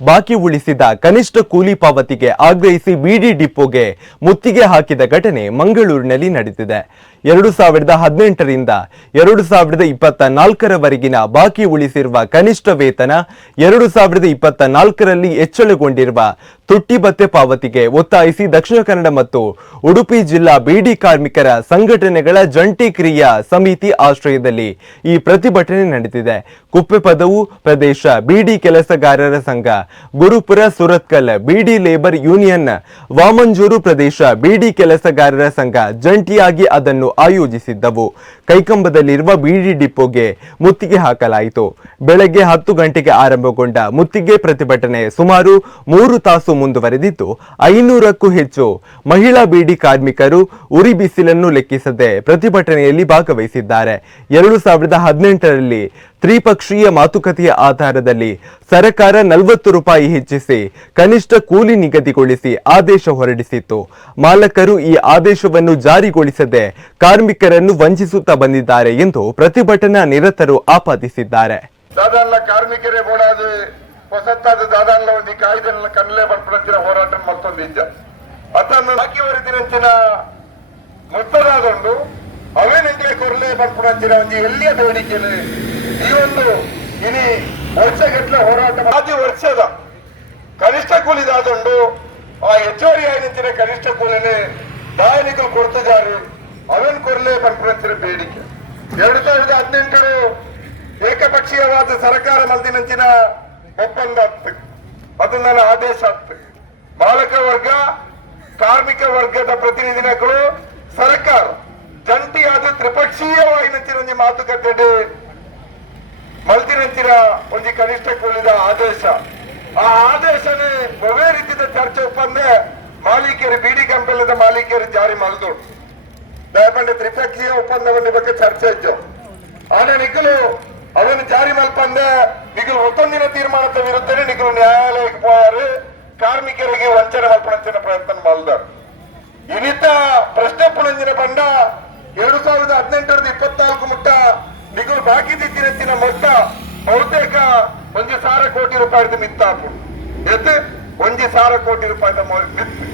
ಬಾಕಿ ಉಳಿಸಿದ ಕನಿಷ್ಠ ಕೂಲಿ ಪಾವತಿಗೆ ಆಗ್ರಹಿಸಿ ಬಿಡಿ ಡಿಪೋಗೆ ಮುತ್ತಿಗೆ ಹಾಕಿದ ಘಟನೆ ಮಂಗಳೂರಿನಲ್ಲಿ ನಡೆದಿದೆ. ಎರಡು ಸಾವಿರದ ಹದಿನೆಂಟರಿಂದ ಎರಡು ಸಾವಿರದ ಇಪ್ಪತ್ತ ನಾಲ್ಕರವರೆಗಿನ ಬಾಕಿ ಉಳಿಸಿರುವ ಕನಿಷ್ಠ ವೇತನ ಎರಡು ಸಾವಿರದ ಇಪ್ಪತ್ತ ನಾಲ್ಕರಲ್ಲಿ ಹೆಚ್ಚಳಗೊಂಡಿರುವ ತುಟ್ಟಿ ಭತ್ತೆ ಪಾವತಿಗೆ ಒತ್ತಾಯಿಸಿ ದಕ್ಷಿಣ ಕನ್ನಡ ಮತ್ತು ಉಡುಪಿ ಜಿಲ್ಲಾ ಬಿಡಿ ಕಾರ್ಮಿಕರ ಸಂಘಟನೆಗಳ ಜಂಟಿ ಕ್ರಿಯಾ ಸಮಿತಿ ಆಶ್ರಯದಲ್ಲಿ ಈ ಪ್ರತಿಭಟನೆ ನಡೆದಿದೆ ಕುಪ್ಪೆ ಪದವು ಪ್ರದೇಶ ಬಿಡಿ ಕೆಲಸಗಾರರ ಸಂಘ, ಗುರುಪುರ ಸುರತ್ಕಲ್ ಬಿಡಿ ಲೇಬರ್ ಯೂನಿಯನ್, ವಾಮಂಜೂರು ಪ್ರದೇಶ ಬಿಡಿ ಕೆಲಸಗಾರರ ಸಂಘ ಜಂಟಿಯಾಗಿ ಅದನ್ನು ಆಯೋಜಿಸಿದ್ದವು. ಕೈಕಂಬದಲ್ಲಿರುವ ಬಿಡಿ ಡಿಪೋಗೆ ಮುತ್ತಿಗೆ ಹಾಕಲಾಯಿತು. ಬೆಳಗ್ಗೆ ಹತ್ತು ಗಂಟೆಗೆ ಆರಂಭಗೊಂಡ ಮುತ್ತಿಗೆ ಪ್ರತಿಭಟನೆ ಸುಮಾರು ಮೂರು ತಾಸು ಮುಂದುವರೆದಿದ್ದು, ಐನೂರಕ್ಕೂ ಹೆಚ್ಚು ಮಹಿಳಾ ಬೀಡಿ ಕಾರ್ಮಿಕರು ಉರಿ ಬಿಸಿಲನ್ನು ಲೆಕ್ಕಿಸದೆ ಪ್ರತಿಭಟನೆಯಲ್ಲಿ ಭಾಗವಹಿಸಿದ್ದಾರೆ. ಎರಡು ಸಾವಿರದ ಹದಿನೆಂಟರಲ್ಲಿ ತ್ರಿಪಕ್ಷೀಯ ಮಾತುಕತೆಯ ಆಧಾರದಲ್ಲಿ ಸರ್ಕಾರ ನಲವತ್ತು ರೂಪಾಯಿ ಹೆಚ್ಚಿಸಿ ಕನಿಷ್ಠ ಕೂಲಿ ನಿಗದಿಗೊಳಿಸಿ ಆದೇಶ ಹೊರಡಿಸಿತ್ತು. ಮಾಲಕರು ಈ ಆದೇಶವನ್ನು ಜಾರಿಗೊಳಿಸದೆ ಕಾರ್ಮಿಕರನ್ನು ವಂಚಿಸುತ್ತಾ ಬಂದಿದ್ದಾರೆ ಎಂದು ಪ್ರತಿಭಟನಾ ನಿರತರು ಆಪಾದಿಸಿದ್ದಾರೆ. ಹೊಸತ್ತಾದ ದಾದಾನ್ಲ ಒಂದು ಕಾಯ್ದೆ ಕನ್ನಲೆ ಬರ್ಪಡಂತಿನ ಹೋರಾಟ ಮತ್ತೊಂದಿದ್ದ ಅದನ್ನು ಬಾಕಿ ವರಿದಿರಂಚಿನ ಮೊತ್ತದಾದೊಂದು ಅವೇನೆಂಗ್ಲೆ ಕೊರಲೆ ಬರ್ಪಡಂತಿನ ಒಂದು ಎಲ್ಲಿಯ ಬೇಡಿಕೆ ಈ ಒಂದು ಇನಿ ವರ್ಷಗಟ್ಟಲೆ ಹೋರಾಟ ಆದಿ ವರ್ಷದ ಕನಿಷ್ಠ ಕೂಲಿದಾದೊಂಡು ಆ ಹೆಚ್ಚುವರಿ ಆಯ್ದಂಚಿನ ಕನಿಷ್ಠ ಕೂಲಿನೇ ದಾಯನಿಗಳು ಕೊಡ್ತಿದ್ದಾರೆ. ಅವನ್ ಕೊರಲೆ ಬರ್ಪಡಂತಿನ ಬೇಡಿಕೆ. ಎರಡು ಸಾವಿರದ ಹದಿನೆಂಟರು ಏಕಪಕ್ಷೀಯವಾದ ಸರ್ಕಾರ ಮಲ್ದಿನಂಚಿನ ಒಪ್ಪಂದ ಆಗ್ತದೆ ಅದು ನನ್ನ ಆದೇಶ ಆಗ್ತದೆ ಬಾಲಕ ವರ್ಗ, ಕಾರ್ಮಿಕ ವರ್ಗದ ಪ್ರತಿನಿಧಿಗಳು, ಸರ್ಕಾರ, ಜಂಟಿಯಾದ ತ್ರಿಪಕ್ಷೀಯವಾಗಿ ಒಂದು ಮಾತುಕತೆ ಮಲ್ತಿನಂಚಿನ ಒಂದು ಕನಿಷ್ಠ ಕೂಲಿದ ಆದೇಶ. ಆ ಆದೇಶನೇ ಒವೇ ರೀತಿಯ ಚರ್ಚೆ ಒಪ್ಪಂದ ಮಾಲೀಕರು ಬಿಡಿ ಕಂಪನಿದ ಮಾಲೀಕರು ಜಾರಿ ಮಲ್ದು ದಯಪಂಡ ತ್ರಿಪಕ್ಷೀಯ ಒಪ್ಪಂದವನ್ನು ಬಗ್ಗೆ ಚರ್ಚೆ ಇದ್ದು. ಆನೆ ನಿಕ್ಕಲು ಅದನ್ನು ಜಾರಿ ಮಲ್ಪಂದೆ ನಿಖಲು ಮತ್ತೊಂದಿನ ತೀರ್ಮಾನದ ವಿರುದ್ಧನೇ ನಿಗಲು ನ್ಯಾಯಾಲಯಕ್ಕೆ ಹೋಯಾರು ಕಾರ್ಮಿಕರಿಗೆ ವಂಚನೆ ಮಲ್ಪಣಂಚಿನ ಪ್ರಯತ್ನ ಮಾಡಿದರು ಇನ್ನಿತ ಪ್ರಶ್ನೆ ಪುಣಂಜಿನ ಬಂಡ ಎರಡು ಸಾವಿರದ ಹದಿನೆಂಟರದ ಇಪ್ಪತ್ನಾಲ್ಕು ಮುಟ್ಟ ನಿಖಲು ಬಾಕಿ ದಿತ್ತಿನ ಮೊತ್ತ ಬಹುತೇಕ ಒಂದು ಸಾವಿರ ಕೋಟಿ ರೂಪಾಯಿ ಮಿತ್ತಾಪು. ಎತ್ತು? ಒಂದು ಸಾವಿರ ಕೋಟಿ ಮೊತ್ತ ಮಿತ್ತು.